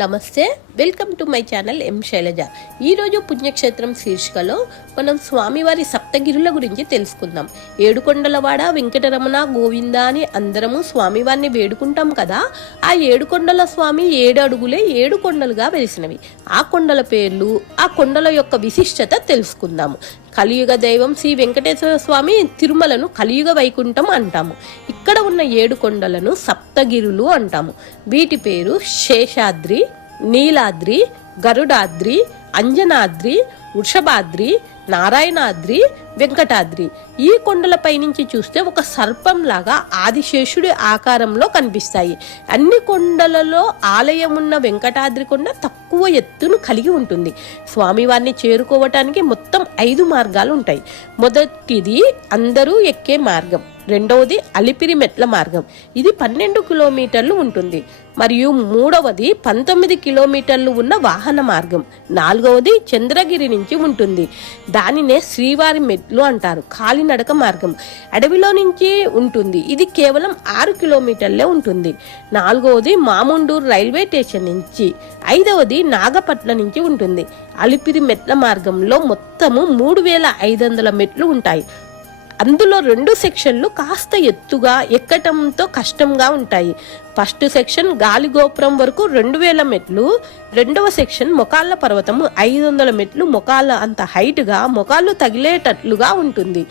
నమస్తే, welcome to my channel M Shailaja. ఈరోజు పుణ్యక్షేత్రం శీర్షికలో మనం స్వామివారి సప్తగిరుల గురించి తెలుసుకుందాం. ఏడుకొండలవాడ వెంకటరమణ గోవింద అని అందరము స్వామివారిని వేడుకుంటాం కదా. ఆ ఏడుకొండల స్వామి 7 అడుగులే 7 కొండలుగా వెలిసినవి. ఆ కొండల పేర్లు, ఆ కొండల యొక్క విశిష్టత తెలుసుకుందాము. కలియుగ దైవం శ్రీ వెంకటేశ్వర స్వామి తిరుమలను కలియుగ వైకుంఠం అంటాము. ఇక్కడ ఉన్న 7 కొండలను సప్తగిరులు అంటాము. వీటి పేరు శేషాద్రి, నీలాద్రి, గరుడాద్రి, అంజనాద్రి, వృషభాద్రి, నారాయణాద్రి, వెంకటాద్రి. ఈ కొండలపై నుంచి చూస్తే ఒక సర్పంలాగా ఆదిశేషుడి ఆకారంలో కనిపిస్తాయి. అన్ని కొండలలో ఆలయం ఉన్న వెంకటాద్రి కొండ తక్కువ ఎత్తును కలిగి ఉంటుంది. స్వామివారిని చేరుకోవటానికి మొత్తం 5 మార్గాలు ఉంటాయి. మొదటిది అందరూ ఎక్కే మార్గం, రెండవది అలిపిరి మెట్ల మార్గం, ఇది 12 కిలోమీటర్లు ఉంటుంది. మరియు మూడవది 19 కిలోమీటర్లు ఉన్న వాహన మార్గం, నాలుగవది చంద్రగిరి నుంచి ఉంటుంది. దానినే శ్రీవారి మెట్లు అంటారు. కాలినడక మార్గం అడవిలో నుంచి ఉంటుంది. ఇది కేవలం 6 కిలోమీటర్లే ఉంటుంది. నాలుగవది మాముండూరు రైల్వే స్టేషన్ నుంచి, ఐదవది నాగపట్నం నుంచి ఉంటుంది. అలిపిరి మెట్ల మార్గంలో మొత్తము 3500 మెట్లు ఉంటాయి. అందులో 2 సెక్షన్లు కాస్త ఎత్తుగా ఎక్కటంతో కష్టంగా ఉంటాయి. ఫస్ట్ సెక్షన్ గాలిగోపురం వరకు 2000 మెట్లు, రెండవ సెక్షన్ మొకాళ్ళ పర్వతము 500 మెట్లు. మొకాళ్ళ అంత హైట్గా మొకాళ్ళు తగిలేటట్లుగా ఉంటుంది.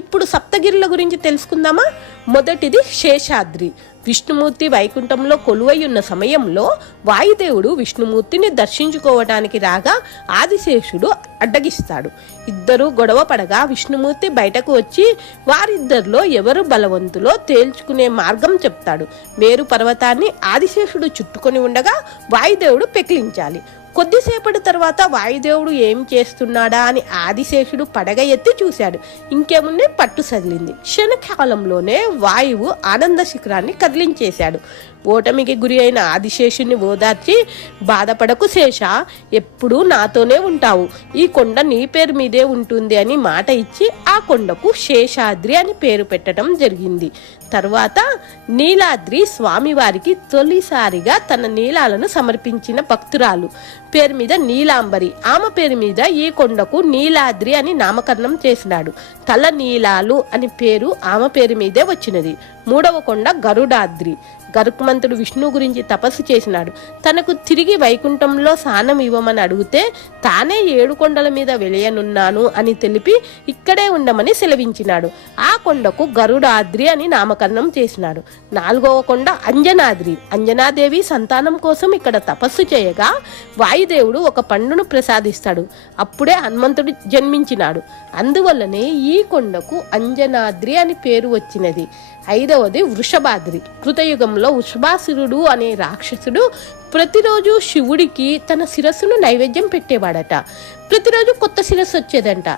ఇప్పుడు సప్తగిరుల గురించి తెలుసుకుందామా. మొదటిది శేషాద్రి. విష్ణుమూర్తి వైకుంఠంలో కొలువై ఉన్న సమయంలో వాయుదేవుడు విష్ణుమూర్తిని దర్శించుకోవటానికి రాగా ఆదిశేషుడు అడ్డగిస్తాడు. ఇద్దరు గొడవ పడగా విష్ణుమూర్తి బయటకు వచ్చి వారిద్దరిలో ఎవరు బలవంతులో తేల్చుకునే మార్గం చెప్తాడు. మేరు పర్వతాన్ని ఆదిశేషుడు చుట్టుకొని ఉండగా వాయుదేవుడు పెకిలించాలి. కొద్దిసేపటి తర్వాత వాయుదేవుడు ఏం చేస్తున్నాడా అని ఆదిశేషుడు పడగ ఎత్తి చూశాడు. ఇంకేముంది, పట్టు సదిలింది. క్షణకాలంలోనే వాయువు ఆనంద శిఖరాన్ని కదిలించేశాడు. ఓటమికి గురి అయిన ఆదిశేషుని ఓదార్చి, బాధపడకు శేష, ఎప్పుడూ నాతోనే ఉంటావు, ఈ కొండ నీ పేరు మీదే ఉంటుంది అని మాట ఇచ్చి ఆ కొండకు శేషాద్రి అని పేరు పెట్టడం జరిగింది. తర్వాత నీలాద్రి స్వామివారికి తొలిసారిగా తన నీలాలను సమర్పించిన భక్తురాలు పేరు మీద నీలాంబరి. ఆమె పేరు మీద ఈ కొండకు నీలాద్రి అని నామకరణం చేసినాడు. తల నీలాలు అని పేరు ఆమె పేరు మీదే వచ్చినది. మూడవ కొండ గరుడాద్రి. గరుత్మంతుడు విష్ణు గురించి తపస్సు చేసినాడు. తనకు తిరిగి వైకుంఠంలో స్థానం ఇవ్వమని అడిగితే తానే 7 కొండల మీద వెలియనున్నాను అని తెలిపి ఇక్కడే ఉండమని సెలవించినాడు. ఆ కొండకు గరుడాద్రి అని నామకరణం చేసినాడు. 4వ కొండ అంజనాద్రి. అంజనాదేవి సంతానం కోసం ఇక్కడ తపస్సు చేయగా వాయుదేవుడు ఒక పండును ప్రసాదిస్తాడు. అప్పుడే హనుమంతుడు జన్మించినాడు. అందువల్లనే ఈ కొండకు అంజనాద్రి అని పేరు వచ్చినది. 5వది వృషభాద్రి. కృతయుగంలో వృషభాసురుడు అనే రాక్షసుడు ప్రతిరోజు శివుడికి తన శిరస్సును నైవేద్యం పెట్టేవాడట. ప్రతిరోజు కొత్త శిరస్సు వచ్చేదంట.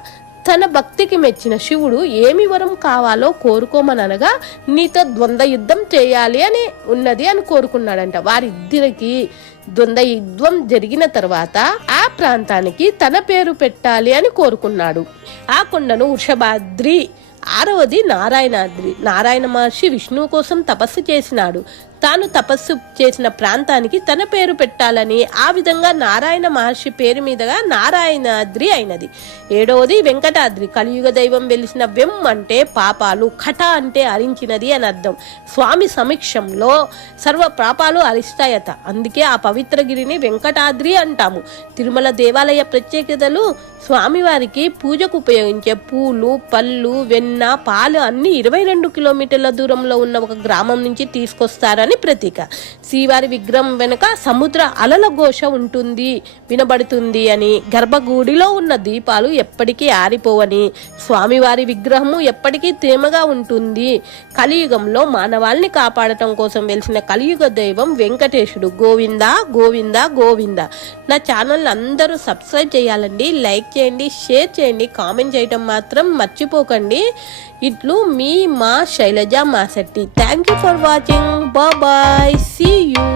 తన భక్తికి మెచ్చిన శివుడు ఏమి వరం కావాలో కోరుకోమనగా నీతో ద్వంద్వ యుద్ధం చేయాలి అని ఉన్నది అని కోరుకున్నాడంట. వారిద్దరికి ద్వంద్వ యుద్ధం జరిగిన తర్వాత ఆ ప్రాంతానికి తన పేరు పెట్టాలి అని కోరుకున్నాడు. ఆ కొండను వృషభాద్రి. 6వది నారాయణాద్రి. నారాయణ మహర్షి విష్ణువు కోసం తపస్సు చేసినాడు. తాను తపస్సు చేసిన ప్రాంతానికి తన పేరు పెట్టాలని ఆ విధంగా నారాయణ మహర్షి పేరు మీదుగా నారాయణాద్రి అయినది. 7వది వెంకటాద్రి. కలియుగ దైవం వెలిసిన వెం అంటే పాపాలు, కట అంటే హరించినది అని అర్థం. స్వామి సమక్షంలో సర్వ పాపాలు హరిస్తాయట. అందుకే ఆ పవిత్ర గిరిని వెంకటాద్రి అంటాము. తిరుమల దేవాలయ ప్రత్యేకతలు స్వామివారికి పూజకు ఉపయోగించే పూలు, పళ్ళు, వెన్న, పాలు అన్ని 22 కిలోమీటర్ల దూరంలో ఉన్న ఒక గ్రామం నుంచి తీసుకొస్తారని ప్రతీక. శ్రీవారి విగ్రహం వెనుక సముద్ర అలల ఘోష ఉంటుంది, వినబడుతుంది అని, గర్భగుడిలో ఉన్న దీపాలు ఎప్పటికీ ఆరిపోవని, స్వామివారి విగ్రహము ఎప్పటికీ తేమగా ఉంటుంది. కలియుగంలో మానవాల్ని కాపాడటం కోసం వెలిసిన కలియుగ దైవం వెంకటేశుడు. గోవింద గోవింద గోవింద. నా ఛానల్ అందరూ సబ్స్క్రైబ్ చేయాలండి, లైక్ చేయండి, షేర్ చేయండి, కామెంట్ చేయడం మాత్రం మర్చిపోకండి. ఇట్లు మీ మా Shailaja Masetti. Thank you for watching. Bye, see you.